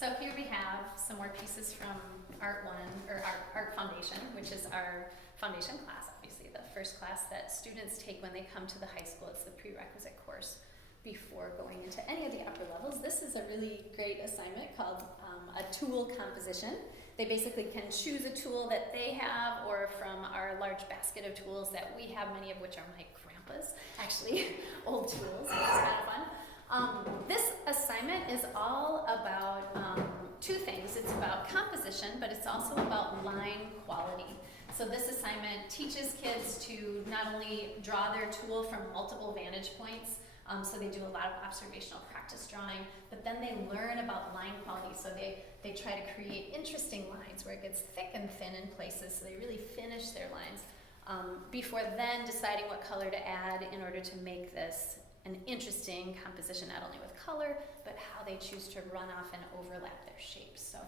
So here we have some more pieces from Art 1, or Art Foundation, which is our foundation class, obviously, the first class that students take when they come to the high school. It's the prerequisite course before going into any of the upper levels. This is a really great assignment called a tool composition. They basically can choose a tool that they have or from our large basket of tools that we have, many of which are my grandpa's, actually, old tools. It's kind of fun. This assignment is all about two things. It's about composition, but it's also about line quality. So this assignment teaches kids to not only draw their tool from multiple vantage points, so they do a lot of observational practice drawing, but then they learn about line quality. So they try to create interesting lines where it gets thick and thin in places, so they really finish their lines before then deciding what color to add in order to make this an interesting composition, not only with color, but how they choose to run off and overlap their shapes. So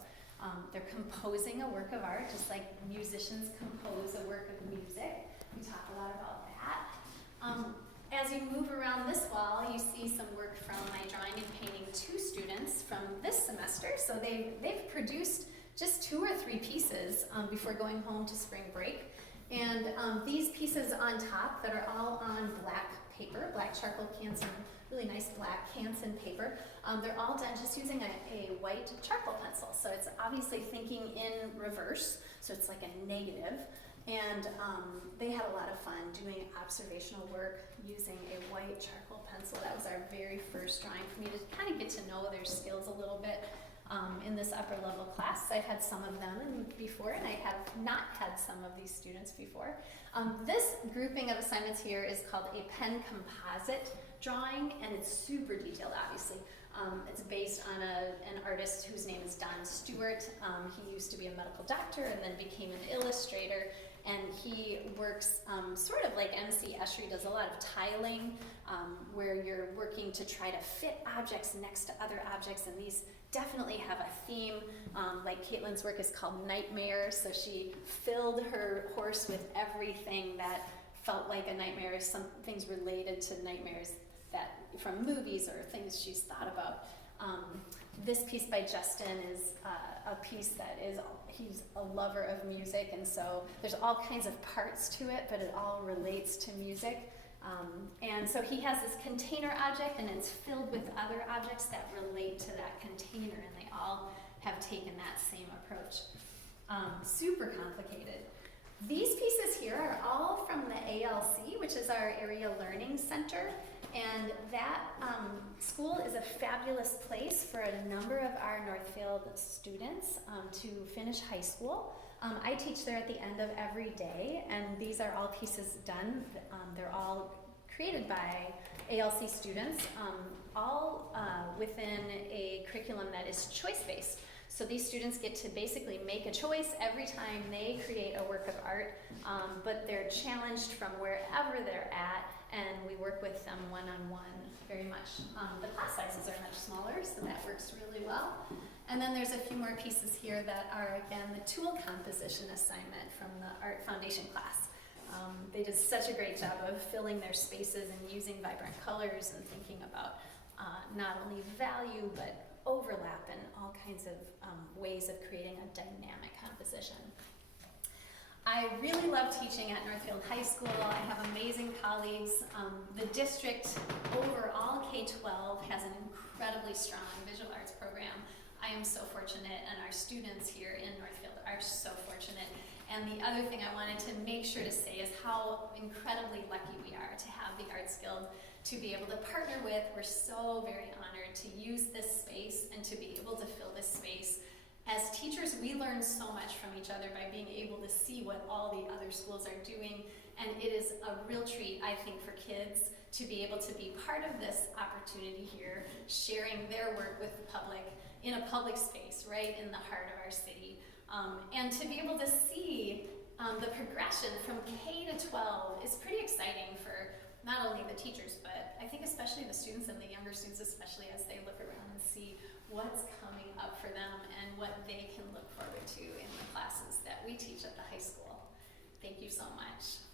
they're composing a work of art, just like musicians compose a work of music. We talk a lot about that. As you move around this wall, you see some work from my Drawing and Painting 2 students from this semester. So they've produced just 2 or 3 pieces before going home to spring break. And these pieces on top that are all on black paper, black charcoal Canson, really nice black Canson paper, they're all done just using a white charcoal pencil. So it's obviously thinking in reverse, so it's like a negative. And they had a lot of fun doing observational work using a white charcoal pencil. That was our very first drawing for me to kind of get to know their skills a little bit in this upper level class. I've had some of them before, and I have not had some of these students before. This grouping of assignments here is called a pen composite drawing, and it's super detailed, obviously. It's based on an artist whose name is Don Stewart. He used to be a medical doctor and then became an illustrator, and he works sort of like MC Escher. He does a lot of tiling where you're working to try to fit objects next to other objects, and these definitely have a theme. Like Caitlin's work is called Nightmare, so she filled her horse with everything that felt like a nightmare, some things related to nightmares that from movies or things she's thought about. This piece by Justin is a piece that is, he's a lover of music, and so there's all kinds of parts to it, but it all relates to music. And so he has this container object, and it's filled with other objects that relate to that container, and they all have taken that same approach. Super complicated. These pieces here are all from the ALC, which is our Area Learning Center, and that school is a fabulous place for a number of our Northfield students to finish high school. I teach there at the end of every day, and these are all pieces done. They're all created by ALC students, all within a curriculum that is choice-based. So these students get to basically make a choice every time they create a work of art, but they're challenged from wherever they're at, and we work with them one-on-one very much. The class sizes are much smaller, so that works really well. And then there's a few more pieces here that are, again, the tool composition assignment from the Art Foundation class. They did such a great job of filling their spaces and using vibrant colors and thinking about not only value, but overlap and all kinds of ways of creating a dynamic composition. I really love teaching at Northfield High School. I have amazing colleagues. The district overall, K-12, has an incredibly strong visual arts program. I am so fortunate, and our students here in Northfield are so fortunate. And the other thing I wanted to make sure to say is how incredibly lucky we are to have the Arts Guild to be able to partner with. We're so very honored to use this space and to be able to fill this space. As teachers, we learn so much from each other by being able to see what all the other schools are doing, and it is a real treat, I think, for kids to be able to be part of this opportunity here, sharing their work with the public in a public space right in the heart of our city, and to be able to see the progression from K to 12 is pretty exciting for not only the teachers, but I think especially the students and the younger students, especially as they look around and see what's coming up for them and what they can look forward to in the classes that we teach at the high school. Thank you so much.